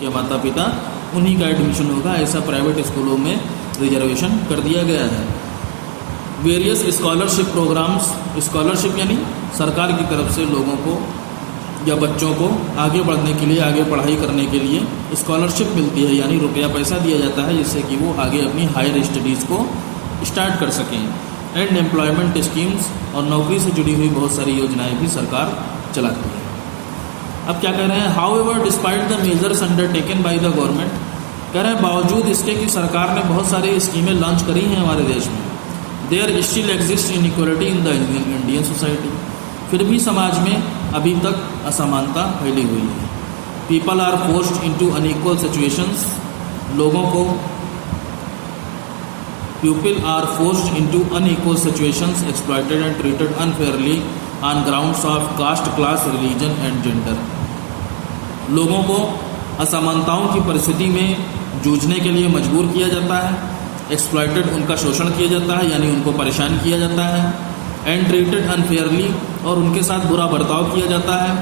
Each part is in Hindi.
के माता पिता उन्हीं का एडमिशन होगा, ऐसा प्राइवेट स्कूलों में रिजर्वेशन कर दिया गया है। वेरियस स्कॉलरशिप प्रोग्राम्स, स्कॉलरशिप यानी सरकार की तरफ से लोगों को या बच्चों को आगे बढ़ने के लिए, आगे पढ़ाई करने के लिए स्कॉलरशिप मिलती है, यानी रुपया पैसा दिया जाता है जिससे कि वो आगे अपनी हायर स्टडीज़ को स्टार्ट कर सकें। एंड एम्प्लॉयमेंट स्कीम्स, और नौकरी से जुड़ी हुई बहुत सारी योजनाएं भी सरकार चलाती है। अब क्या कह रहे हैं, how ever despite the measures undertaken by the government, कह रहे हैं बावजूद इसके कि सरकार ने बहुत सारी स्कीमें लॉन्च करी हैं हमारे देश में, there still exist inequality in the Indian society, फिर भी समाज में अभी तक असमानता फैली हुई है। People are forced into unequal situations, लोगों को people are forced into unequal situations, exploited and treated unfairly on grounds of caste, class, religion and gender, लोगों को असमानताओं की परिस्थिति में जूझने के लिए मजबूर किया जाता है, एक्सप्लॉइटेड उनका शोषण किया जाता है यानी उनको परेशान किया जाता है, एंड ट्रीटेड अनफेयरली और उनके साथ बुरा बर्ताव किया जाता है,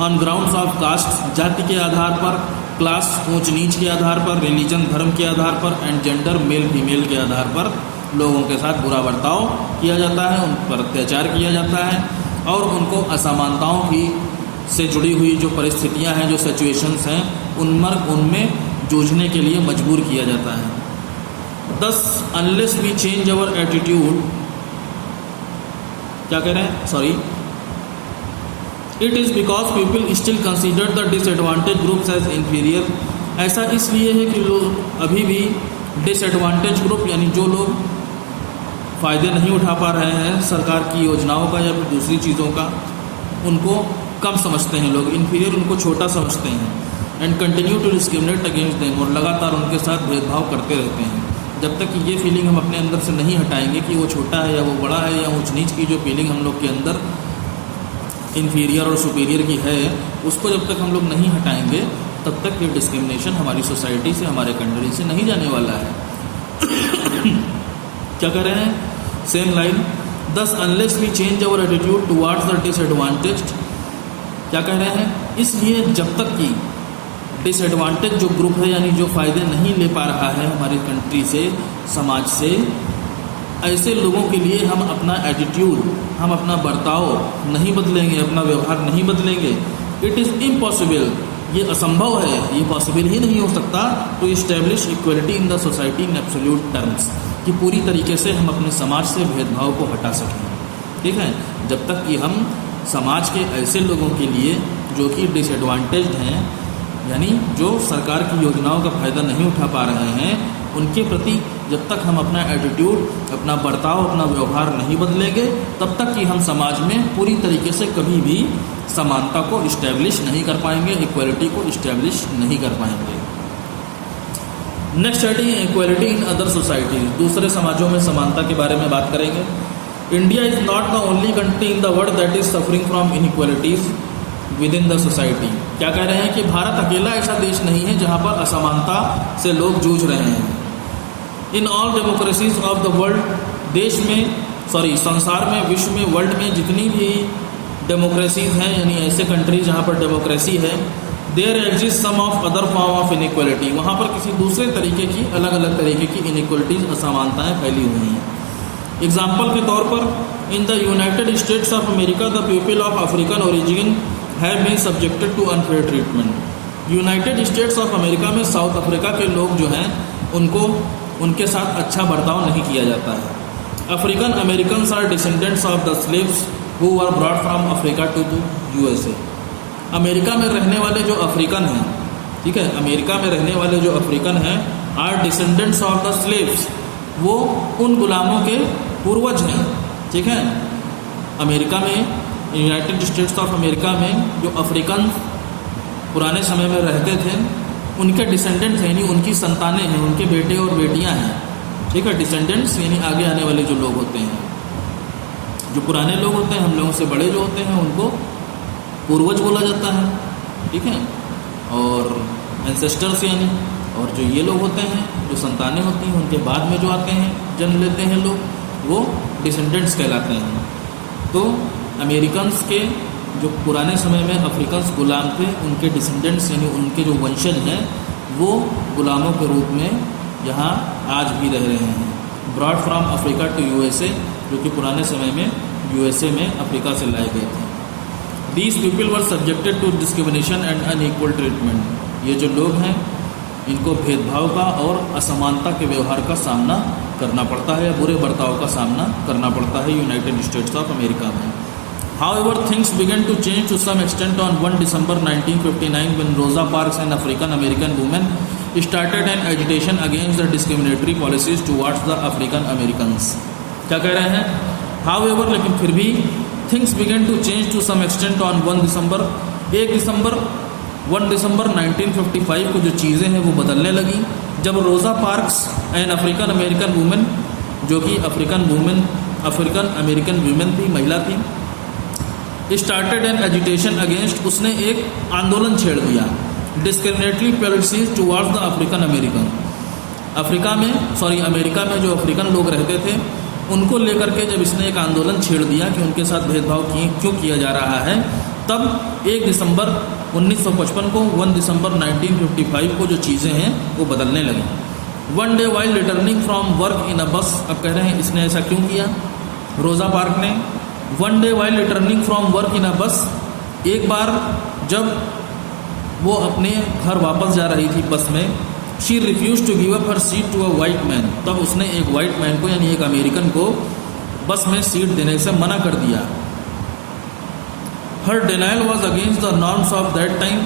ऑन ग्राउंड्स ऑफ कास्ट, जाति के आधार पर, क्लास, ऊंच नीच के आधार पर, रिलीजन, धर्म के आधार पर, एंड जेंडर, मेल फीमेल के आधार पर लोगों के साथ बुरा बर्ताव किया जाता है, उन पर अत्याचार किया जाता है और उनको असमानताओं की से जुड़ी हुई जो परिस्थितियां हैं, जो सिचुएशंस हैं, उनमें जूझने के लिए मजबूर किया जाता है। Thus, unless we change our attitude, क्या कह रहे हैं, sorry, it is because people still consider the disadvantage groups as inferior, ऐसा इसलिए है कि लोग अभी भी डिसएडवांटेज ग्रुप यानी जो लोग फ़ायदे नहीं उठा पा रहे हैं सरकार की योजनाओं का या फिर दूसरी चीज़ों का, उनको कम समझते हैं लोग, इन्फीरियर उनको छोटा समझते हैं, and continue to discriminate against them, और लगातार उनके साथ भेदभाव करते रहते हैं। जब तक कि ये फीलिंग हम अपने अंदर से नहीं हटाएंगे कि वो छोटा है या वो बड़ा है, या ऊंच नीच की जो फीलिंग हम लोग के अंदर इन्फीरियर और सुपीरियर की है, उसको जब तक हम लोग नहीं हटाएंगे तब तक ये डिस्क्रिमिनेशन हमारी सोसाइटी से, हमारे कंट्री से नहीं जाने वाला है। क्या कह रहे हैं, same line, thus unless we change our attitude towards the disadvantaged, क्या कह रहे हैं, इसलिए जब तक कि डिसएडवांटेज जो ग्रुप है यानी जो फ़ायदे नहीं ले पा रहा है हमारी कंट्री से, समाज से, ऐसे लोगों के लिए हम अपना एटीट्यूड, हम अपना बर्ताव नहीं बदलेंगे, अपना व्यवहार नहीं बदलेंगे, इट इज़ इम्पॉसिबल, ये असंभव है, ये पॉसिबल ही नहीं हो सकता to establish equality in the society in absolute terms, कि पूरी तरीके से हम अपने समाज से भेदभाव को हटा सकें। ठीक है, जब तक कि हम समाज के ऐसे लोगों के लिए जो कि डिसएडवांटेज्ड हैं, यानी जो सरकार की योजनाओं का फ़ायदा नहीं उठा पा रहे हैं, उनके प्रति जब तक हम अपना एटीट्यूड, अपना बर्ताव, अपना व्यवहार नहीं बदलेंगे, तब तक कि हम समाज में पूरी तरीके से कभी भी समानता को इस्टेब्लिश नहीं कर पाएंगे, इक्वलिटी को इस्टेब्लिश नहीं कर पाएंगे। Next heading, equality in other societies, दूसरे समाजों में समानता के बारे में बात करेंगे। India is not the only country in the world that is suffering from inequalities within the society, क्या कह रहे हैं कि भारत अकेला ऐसा देश नहीं है जहाँ पर असमानता से लोग जूझ रहे हैं। In all democracies of the world, देश में, सॉरी, संसार में, विश्व में, वर्ल्ड में जितनी भी डेमोक्रेसीज हैं यानी ऐसे कंट्री जहाँ पर डेमोक्रेसी है, there exist some of other form of inequality, वहाँ पर किसी दूसरे तरीके की, अलग अलग तरीके की इनइक्वलिटीज, असमानताएँ फैली हुई हैं। एग्जाम्पल के तौर पर, in the United States of America the people of African origin have been subjected to unfair treatment, United States of America में साउथ अफ्रीका के लोग जो हैं उनको उनके साथ अच्छा बर्ताव नहीं किया जाता है। African Americans are descendants of the slaves who were brought from Africa to USA, America में रहने वाले जो अफ्रीकन हैं, ठीक है, अमेरिका में रहने वाले जो अफ्रीकन हैं, are descendants of the slaves, वो उन गुलामों के पूर्वज हैं। ठीक है, अमेरिका में, यूनाइटेड स्टेट्स ऑफ अमेरिका में जो अफ्रीकन पुराने समय में रहते थे, उनके डिसेंडेंट्स यानी उनकी संतानें हैं, उनके बेटे और बेटियां हैं। ठीक है, डिसेंडेंट्स यानी आगे आने वाले जो लोग होते हैं, जो पुराने लोग होते हैं, हम लोगों से बड़े जो होते हैं, उनको पूर्वज बोला जाता है। ठीक है, और एंसेस्टर्स यानी, और जो ये लोग होते हैं, जो संतानें होती हैं, उनके बाद में जो आते हैं, जन्म लेते हैं लोग, वो डिसेंडेंट्स कहलाते हैं। तो अमेरिकन्स के जो पुराने समय में अफ्रीकन्स गुलाम थे, उनके डिसेंडेंट्स यानी उनके जो वंशज हैं वो गुलामों के रूप में यहाँ आज भी रह रहे हैं। Brought from Africa to USA, जो कि पुराने समय में यूएसए में अफ्रीका से लाए गए थे। These people were subjected to discrimination and unequal treatment. ये जो लोग हैं इनको भेदभाव का और असमानता के व्यवहार का सामना करना पड़ता है या बुरे बर्ताव का सामना करना पड़ता है यूनाइटेड स्टेट्स ऑफ अमेरिका में। However, things began to change to some extent on 1 December 1959 when Rosa Parks, an African American woman, started an agitation against the discriminatory policies towards the African Americans. क्या कह रहे हैं? However, लेकिन फिर भी things began to change to some extent on 1 December 1 दिसंबर 1955 को जो चीज़ें हैं वो बदलने लगी जब रोज़ा parks an African American women, जो कि अफ्रीकन अमेरिकन वुमेन थी, महिला थी, स्टार्टेड एन एजिटेशन अगेंस्ट, उसने एक आंदोलन छेड़ दिया discriminatory policies towards the African American. America में जो अफ्रीकन लोग रहते थे उनको लेकर के जब इसने एक आंदोलन छेड़ दिया कि उनके साथ भेदभाव क्यों किया जा रहा है, तब 1 दिसंबर 1955 को 1 दिसंबर 1955 को जो चीज़ें हैं वो बदलने लगी। One day while returning from work in a bus, अब कह रहे हैं इसने ऐसा क्यों किया रोज़ा पार्क ने। One day while returning from work in a bus, एक बार जब वो अपने घर वापस जा रही थी बस में, she refuse to give up her seat to a white man, तब उसने एक वाइट मैन को यानी एक अमेरिकन को बस में सीट देने से मना कर दिया। Her denial was against the norms of that time,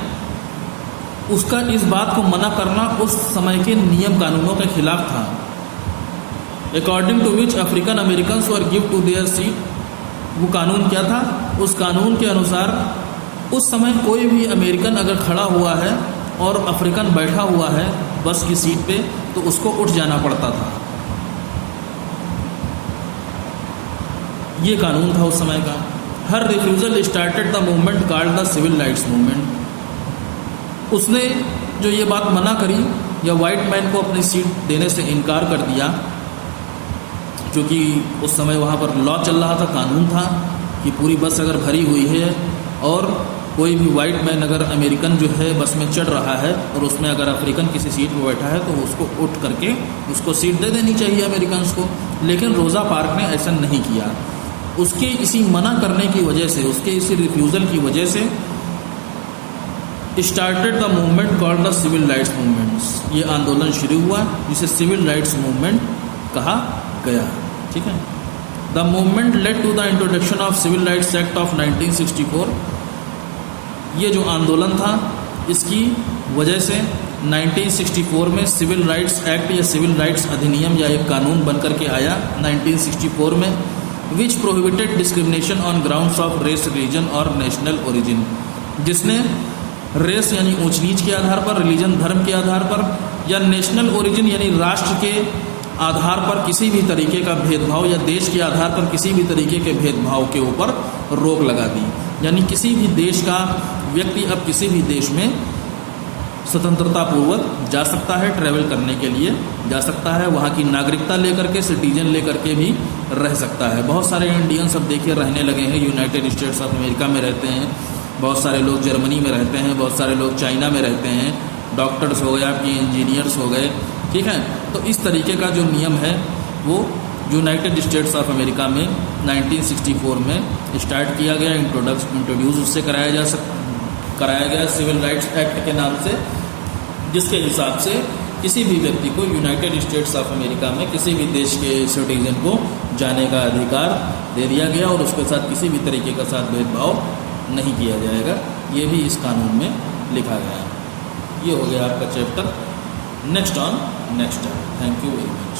उसका इस बात को मना करना उस समय के नियम कानूनों के खिलाफ था। According to which African Americans were give to their seat, वो कानून क्या था? उस कानून के अनुसार उस समय कोई भी अमेरिकन अगर खड़ा हुआ है और अफ्रीकन बैठा हुआ है बस की सीट पे तो उसको उठ जाना पड़ता था। ये कानून था उस समय का। Her refusal started the movement called the civil rights movement, उसने जो ये बात मना करी या वाइट मैन को अपनी सीट देने से इनकार कर दिया, क्योंकि उस समय वहाँ पर लॉ चल रहा था, कानून था कि पूरी बस अगर भरी हुई है और कोई भी वाइट मैन अगर अमेरिकन जो है बस में चढ़ रहा है और उसमें अगर अफ्रीकन किसी सीट में बैठा है तो उसको उठ करके उसको सीट दे देनी चाहिए अमेरिकन्स को। लेकिन रोज़ा पार्क ने ऐसा नहीं किया। उसके इसी मना करने की वजह से, उसके इसी रिफ्यूज़ल की वजह से started the movement called the civil rights movements, ये आंदोलन शुरू हुआ जिसे सिविल राइट्स मूवमेंट कहा गया। ठीक है। The movement led to the introduction of civil rights act of 1964, ये जो आंदोलन था इसकी वजह से 1964 में सिविल राइट्स एक्ट या सिविल राइट्स अधिनियम या एक कानून बन करके आया 1964 में, which prohibited discrimination on grounds of race, religion और नेशनल ओरिजिन, जिसने रेस यानी ऊंच नीच के आधार पर, रिलीजन धर्म के आधार पर, या नेशनल ओरिजिन यानी राष्ट्र के आधार पर किसी भी तरीके का भेदभाव या देश के आधार पर किसी भी तरीके के भेदभाव के ऊपर रोक लगा दी। यानी किसी भी देश का व्यक्ति अब किसी भी देश में स्वतंत्रता पूर्वक जा सकता है, ट्रैवल करने के लिए जा सकता है, वहाँ की नागरिकता लेकर के, सिटीजन लेकर के भी रह सकता है। बहुत सारे इंडियंस अब देखिए रहने लगे हैं यूनाइटेड स्टेट्स ऑफ अमेरिका में रहते हैं, बहुत सारे लोग जर्मनी में रहते हैं, बहुत सारे लोग चाइना में रहते हैं, डॉक्टर्स हो गए, आपके इंजीनियर्स हो गए। ठीक है। तो इस तरीके का जो नियम है वो यूनाइटेड स्टेट्स ऑफ अमेरिका में 1964 में स्टार्ट किया गया, इंट्रोड्यूस उससे कराया गया सिविल राइट्स एक्ट के नाम से, जिसके हिसाब से किसी भी व्यक्ति को यूनाइटेड स्टेट्स ऑफ अमेरिका में किसी भी देश के सिटीजन को जाने का अधिकार दे दिया गया और उसके साथ किसी भी तरीके का साथ भेदभाव नहीं किया जाएगा। ये भी इस कानून में लिखा गया है। ये हो गया आपका chapter. Next on next time. Thank you very much.